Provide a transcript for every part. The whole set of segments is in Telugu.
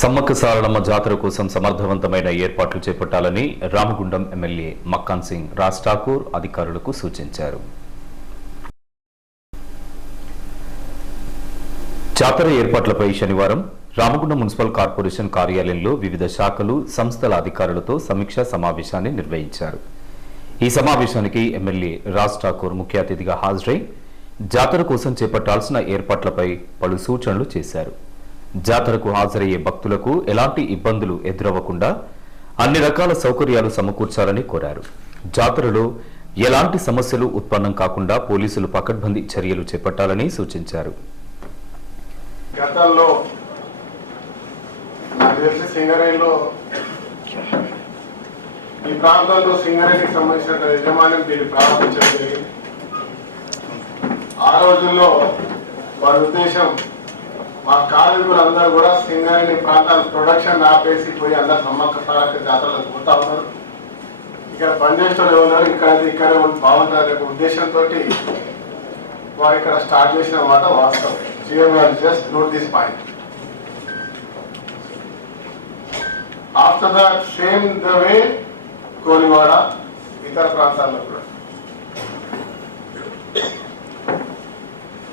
సమ్మక్క సారళమ్మ జాతర కోసం సమర్థవంతమైన ఏర్పాట్లు చేపట్టాలని రామగుండం ఎమ్మెల్యే మక్కాన్ సింగ్ రాజ్ ఠాకూర్ అధికారులకు సూచించారు. జాతర ఏర్పాట్లపై శనివారం రామగుండం మున్సిపల్ కార్పొరేషన్ కార్యాలయంలో వివిధ శాఖలు సంస్థల అధికారులతో సమీక్షా సమావేశాన్ని నిర్వహించారు. ఈ సమావేశానికి ఎమ్మెల్యే రాజ్ ఠాకూర్ ముఖ్య అతిథిగా హాజరై జాతర కోసం చేపట్టాల్సిన ఏర్పాట్లపై పలు సూచనలు చేశారు. జాతరకు హాజరయ్యే భక్తులకు ఎలాంటి ఇబ్బందులు ఎదురవ్వకుండా అన్ని రకాల సౌకర్యాలు సమకూర్చాలని కోరారు. జాతరలో ఎలాంటి సమస్యలు ఉత్పన్నం కాకుండా పోలీసులు పకడ్బందీ చర్యలు చేపట్టాలని సూచించారు. గతంలో నాకు తెలిసి సింగరేణిలో ఈ ప్రాంతంలో సింగరేణికి సంబంధించిన యజమాన్యం దీన్ని ప్రారంభించడం జరిగింది. ఆ రోజుల్లో వారి ఉద్దేశం మా కార్మికులందరూ కూడా సింగరేణి ప్రాంతాల ప్రొడక్షన్ ఆపేసి పోయి అందరు సమ్మక్క సారక్క జాతరలకు పోతా ఉన్నారు. ఇక్కడ పనిచేసిన ఎవరు ఇక్కడ ఇక్కడే ఉండి బాగుంటుంది అనే ఉద్దేశంతో వారు ఇక్కడ స్టార్ట్ చేసిన మాట వాస్తవం. సీఎం గారు just note this point after the same the way Koliwada ఇతర ప్రాంతాల్లో కూడా.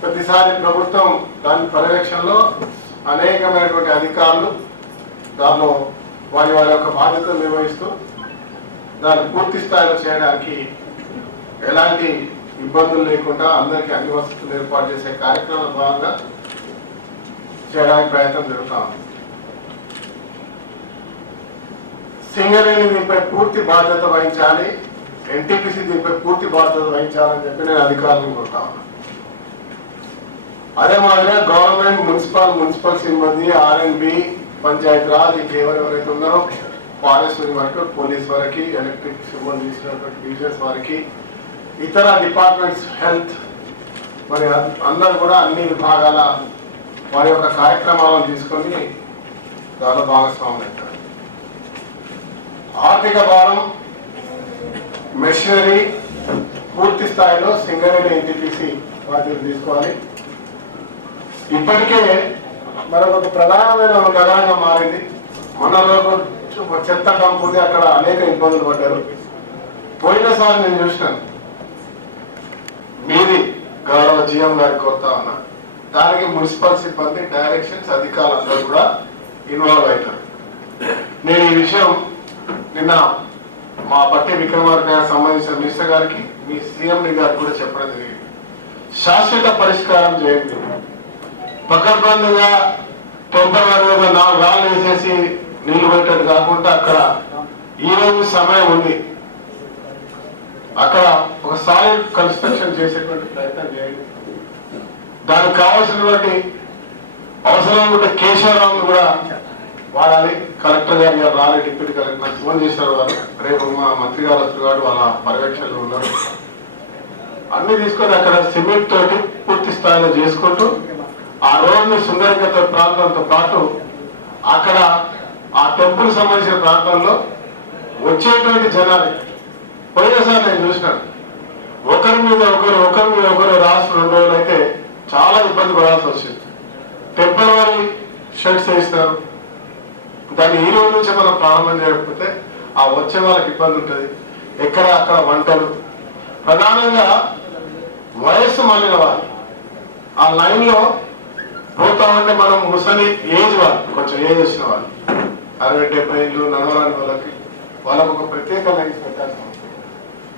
ప్రతిసారి ప్రభుత్వం దాని పర్యవేక్షణలో అనేకమైనటువంటి అధికారులు దానిలో వారి వారి యొక్క బాధ్యతలు నిర్వహిస్తూ దాన్ని పూర్తి స్థాయిలో చేయడానికి ఎలాంటి ఇబ్బందులు లేకుండా అందరికీ అన్ని వసతులు ఏర్పాటు చేసే కార్యక్రమంలో భాగంగా చేయడానికి ప్రయత్నం జరుగుతా ఉంది. సింగరేణి దీనిపై పూర్తి బాధ్యత వహించాలి ఎన్టీపీసీ దీనిపై పూర్తి బాధ్యత వహించాలని చెప్పి నేను అధికారులను కోరుతా అదే మాదిరిగా గవర్నమెంట్ మున్సిపల్ మున్సిపల్ సిబ్బంది R N B panchayat Raj ఇంకా ఎవరెవరైతే ఉన్నారో ఫారెస్ట్ వరకు పోలీస్ వరకు ఎలక్ట్రిక్ సిబ్బంది తీసినటువంటి బిజినెస్ వారికి ఇతర డిపార్ట్మెంట్స్ హెల్త్ మరి అందరూ కూడా అన్ని విభాగాల వారి యొక్క కార్యక్రమాలను తీసుకొని దానిలో భాగస్వాములు అవుతారు. ఆర్థిక భారం మెషినరీ పూర్తి స్థాయిలో సింగరేణి ఎన్టీపీసీ బాధ్యత తీసుకోవాలి. ఇప్పటికే మరొక ప్రధానమైన నగరంగా మారింది. మన చెత్త డంపుది అక్కడ అనేక ఇబ్బందులు పడ్డారు. పోయినసారి నేను చూసినాను. మీది గౌరవ జీఎం గారి కొత్త ఉన్నా దానికి మున్సిపల్ సిబ్బంది డైరెక్షన్స్ అధికారులందరూ కూడా ఇన్వాల్వ్ అవుతారు నేను ఈ విషయం నిన్న మా బట్టి విక్రమార్క గారికి సంబంధించిన మినిస్టర్ గారికి మీ సీఎం గారికి కూడా చెప్పడం జరిగింది. శాశ్వత పరిష్కారం చేయండి. పకడ్బందీగా తొందరగా నాలుగు రాళ్ళు వేసేసి నీళ్ళు పెట్టేది కాకుండా అక్కడ ఈ రోజు సమయం ఉంది. అక్కడ ఒక సాలిడ్ కన్స్ట్రక్షన్ చేసేటువంటి ప్రయత్నం చేయండి. దానికి కావాల్సినటువంటి అవసరం ఉంటే కేశవరావు కూడా వాడాలి. కలెక్టర్ గారు గారు రాలే డిప్యూటీ కలెక్టర్ ఫోన్ చేశారు వారు రేపు మా మంత్రి గారు వస్తారు కాబట్టి వాళ్ళ పర్యవేక్షణలో ఉన్నారు. అన్ని తీసుకొని అక్కడ సిమెంట్ తోటి పూర్తి స్థాయిలో చేసుకుంటూ ఆ రోడ్ని సుందరగత ప్రాంతంతో పాటు అక్కడ ఆ టెంపుల్ సంబంధించిన ప్రాంతంలో వచ్చేటువంటి జనాలు పోయినసారి నేను చూసినాను. ఒకరి మీద ఒకరు ఒకరి మీద ఒకరు రాష్ట్ర రెండు రోజులు అయితే చాలా ఇబ్బంది పడాల్సి వచ్చింది. టెంపరీ షర్ట్స్ వేస్తారు దాన్ని ఈ రోజు నుంచి మనం ప్రారంభం చేయకపోతే ఆ వచ్చే వాళ్ళకి ఇబ్బంది ఉంటుంది. ఎక్కడ అక్కడ వంటలు. ప్రధానంగా వయస్సు మళ్ళిన వాళ్ళు. ఆ లైన్లో పోతా ఉంటే మనం ముసలి ఏజ్ వాళ్ళు కొంచెం ఏజ్ వచ్చిన వాళ్ళు. అరవై డెబ్బై ఏళ్ళు నడవరాని వాళ్ళకి వాళ్ళకు ఒక ప్రత్యేక లైన్స్ పెట్టాల్సిన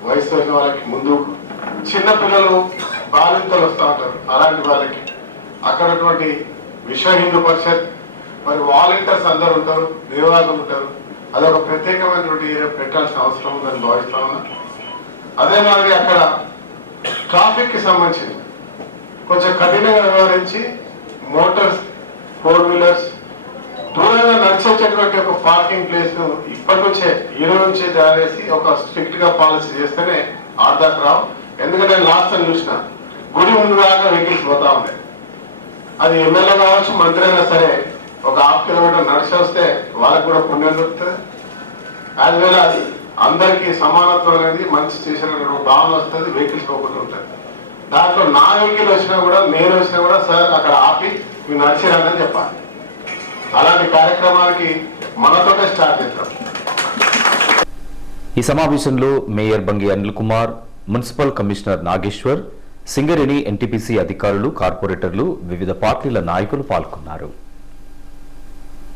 వయసు వచ్చిన వాళ్ళకి ముందు చిన్న పిల్లలు బాలింతలు వస్తూ ఉంటారు. అలాంటి వాళ్ళకి అక్కడటువంటి విశ్వ హిందూ పరిషత్ మరి వాలంటీర్స్ అందరు ఉంటారు నిర్వాహకులు ఉంటారు. అదొక ప్రత్యేకమైనటువంటి ఏరియా పెట్టాల్సిన అవసరం ఉందని భావిస్తా ఉన్నా. అదే మాదిరి అక్కడ ట్రాఫిక్కి కొంచెం కఠినంగా వ్యవహరించి మోటార్స్ ఫోర్ వీలర్స్ దూరంగా నడిచేటటువంటి ఒక పార్కింగ్ ప్లేస్ను ఇప్పటి నుంచే ఈ రోజు నుంచే జారేసి ఒక స్ట్రిక్ట్గా పాలసీ చేస్తేనే ఆర్దాకు రావు. ఎందుకంటే లాస్ట్ టైం చూసిన గుడి ముందు దాకా వెహికల్స్ పోతా ఉన్నాయి. అది ఎమ్మెల్యే కావచ్చు మంత్రి అయినా సరే ఒక హాఫ్ కిలోమీటర్ నడిచి వస్తే వాళ్ళకు కూడా పుణ్యం దొరుకుతుంది. యాజ్ వెల్ అది అందరికీ సమానత్వం అనేది మంచి చేసినటువంటి భావన వస్తుంది వెహికల్స్ పోకుండా ఉంటుంది దాంట్లో నా వెహికల్ వచ్చినా కూడా నేను వచ్చినా కూడా సార్ అక్కడ ఆపి మీరు నడిచిరాదని చెప్పాలి. అలాంటి కార్యక్రమానికి మనతోనే స్టార్ట్ చేద్దాం. ఈ సమావేశంలో mayor Bangi Anil Kumar municipal commissioner Nageshwar Singareni NTPC అధికారులు కార్పొరేటర్లు వివిధ పార్టీల నాయకులు పాల్గొన్నారు.